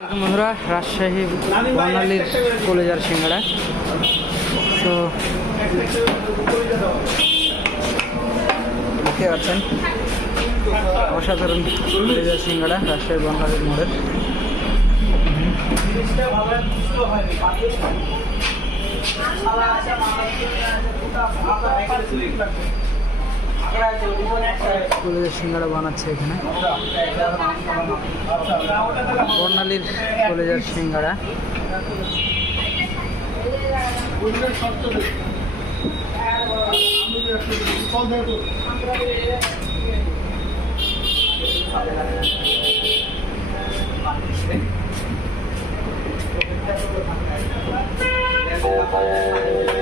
বন্ধুরা রাজশাহী বর্ণালীর কলেজার সিঙ্গাড়া তো দেখতে পাচ্ছেন অসাধারণ কলেজার সিঙ্গাড়া রাজশাহী বর্ণালীর মোড়ের কলেজের সিঙ্গারা বানাচ্ছে এখানে বর্ণালীর কলেজের সিঙ্গারা Thank you.